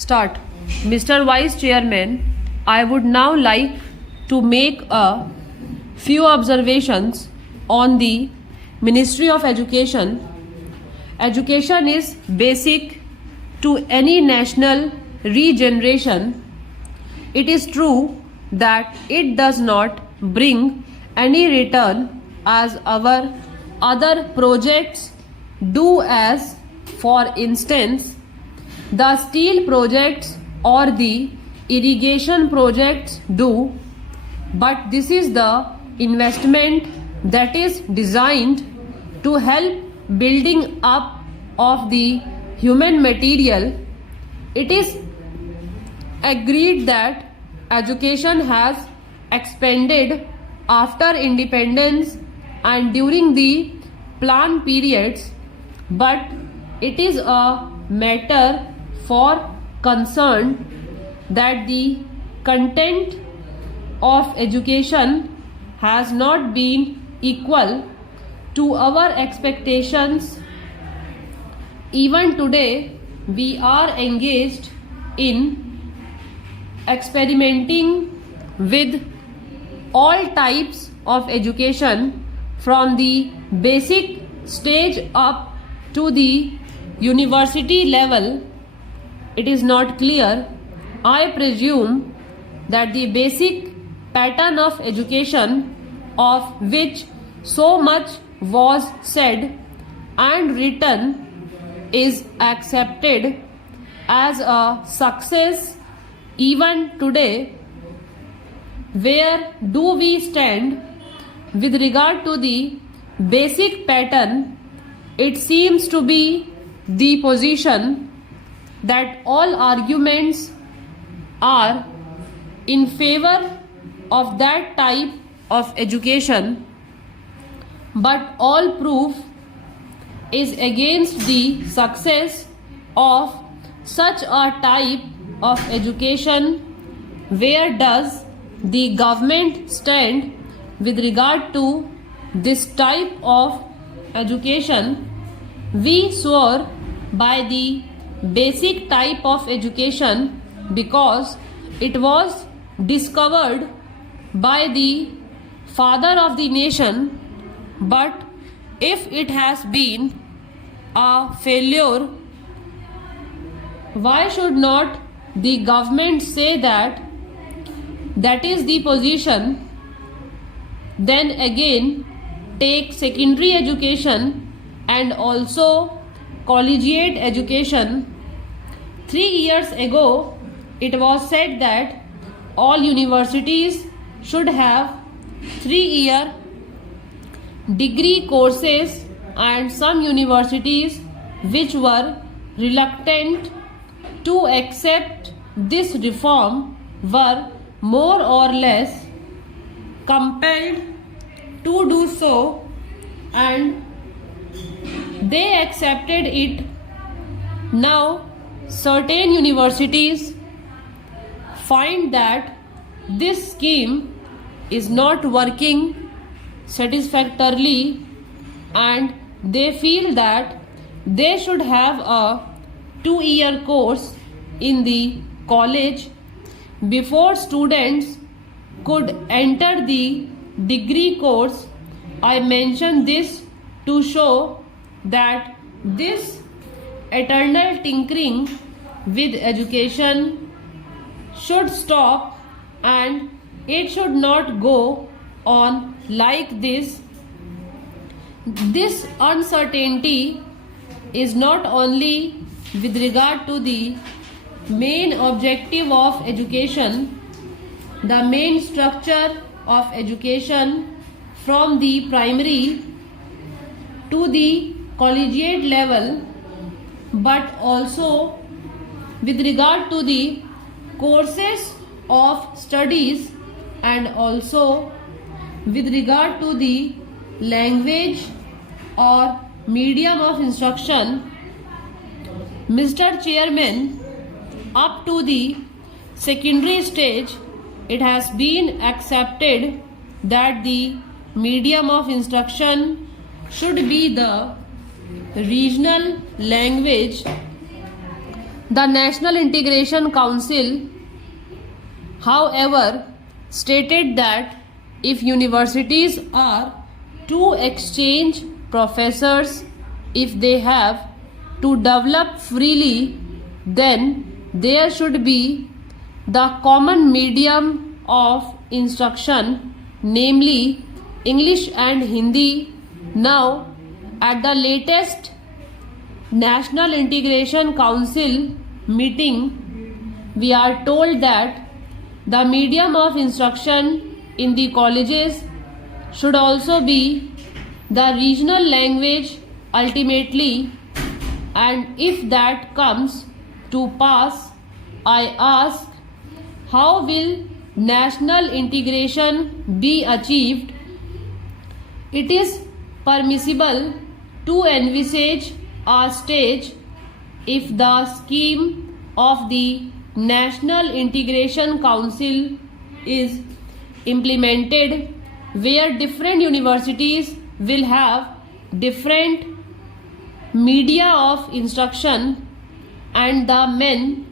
Start. Mr. Vice Chairman, I would now like to make a few observations on the Ministry of Education. Education is basic to any national regeneration. It is true that it does not bring any return as our other projects do, as for instance the steel projects or the irrigation projects do, but this is the investment that is designed to help building up of the human material. It is agreed that education has expanded after independence and during the plan periods, but it is a matter for concern that the content of education has not been equal to our expectations. Even today, we are engaged in experimenting with all types of education from the basic stage up to the university level. It is not clear, I presume, that the basic pattern of education of which so much was said and written is accepted as a success even today. Where do we stand with regard to the basic pattern? It seems to be the position that all arguments are in favor of that type of education, but all proof is against the success of such a type of education. Where does the government stand with regard to this type of education? We swore by the basic type of education because it was discovered by the father of the nation, but if it has been a failure, why should not the government say that that is the position? Then again, take secondary education and also collegiate education. 3 years ago, it was said that all universities should have 3-year degree courses, and some universities which were reluctant to accept this reform were more or less compelled to do so, and they accepted it. Now, certain universities find that this scheme is not working satisfactorily, and they feel that they should have a 2-year course in the college before students could enter the degree course. I mention this to show that this eternal tinkering with education should stop, and it should not go on like this. This uncertainty is not only with regard to the main objective of education, the main structure of education from the primary to the collegiate level, but also with regard to the courses of studies and also with regard to the language or medium of instruction. Mr. Chairman, up to the secondary stage, it has been accepted that the medium of instruction should be the regional language The National Integration Council, however, stated that if universities are to exchange professors, if they have to develop freely, then there should be the common medium of instruction, namely English and Hindi. Now, at the latest National Integration Council meeting, we are told that the medium of instruction in the colleges should also be the regional language ultimately, and if that comes to pass, I ask, how will national integration be achieved? It is permissible to envisage a stage if the scheme of the National Integration Council is implemented, where different universities will have different media of instruction, and the men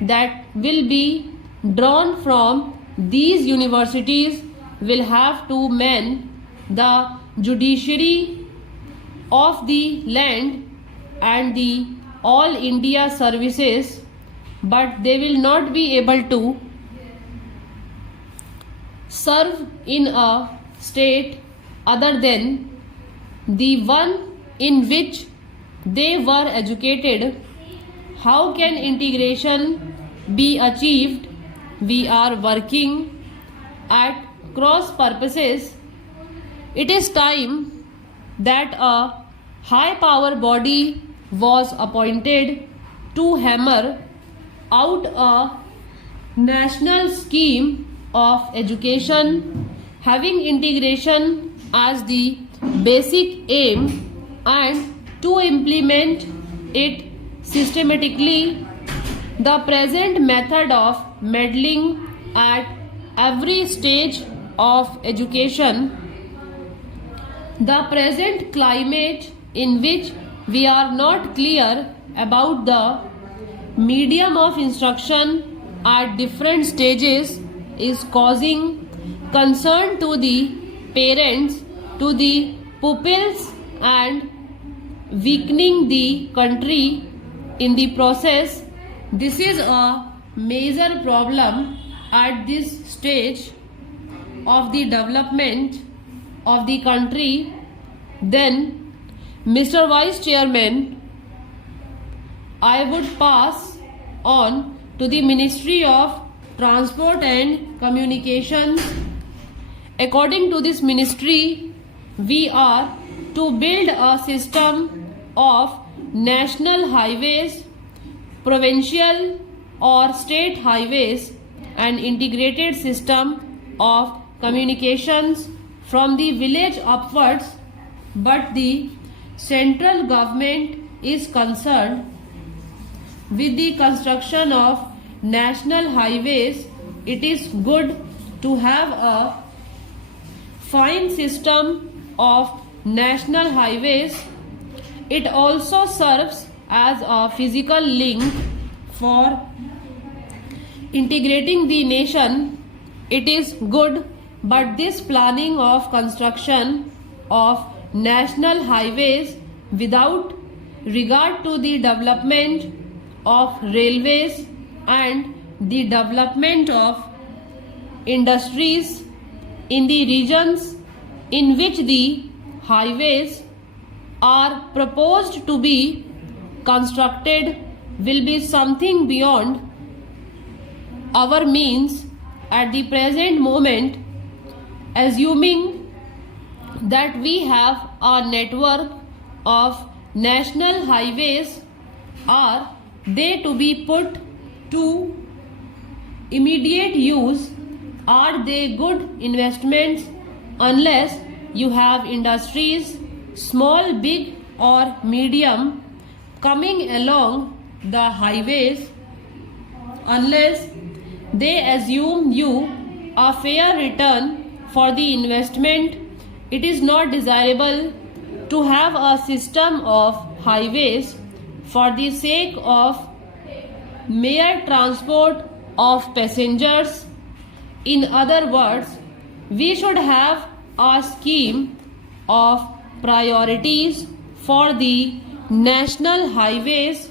that will be drawn from these universities will have to man the judiciary of the land and the all India services, but they will not be able to serve in a state other than the one in which they were educated. How can integration be achieved? We are working at cross purposes. It is time that a high power body was appointed to hammer out a national scheme of education having integration as the basic aim, and to implement it systematically. The present method of meddling at every stage of education, the present climate in which we are not clear about the medium of instruction at different stages, is causing concern to the parents, to the pupils, and weakening the country in the process. This is a major problem at this stage of the development of the country. Then, Mr. Vice Chairman, I would pass on to the Ministry of Transport and Communications. According to this ministry, we are to build a system of national highways, provincial or state highways, an integrated system of communications from the village upwards, but the central government is concerned with the construction of national highways. It is good to have a fine system of national highways. It also serves as a physical link for integrating the nation. It is good, but this planning of construction of national highways without regard to the development of railways and the development of industries in the regions in which the highways are proposed to be constructed will be something beyond our means at the present moment. Assuming that we have a network of national highways, are they to be put to immediate use? Are they good investments unless you have industries, small, big or medium, coming along the highways? Unless they assume you a fair return for the investment, it is not desirable to have a system of highways for the sake of mere transport of passengers. In other words, we should have a scheme of priorities for the national highways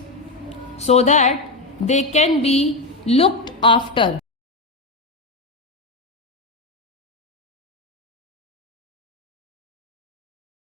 so that they can be looked after.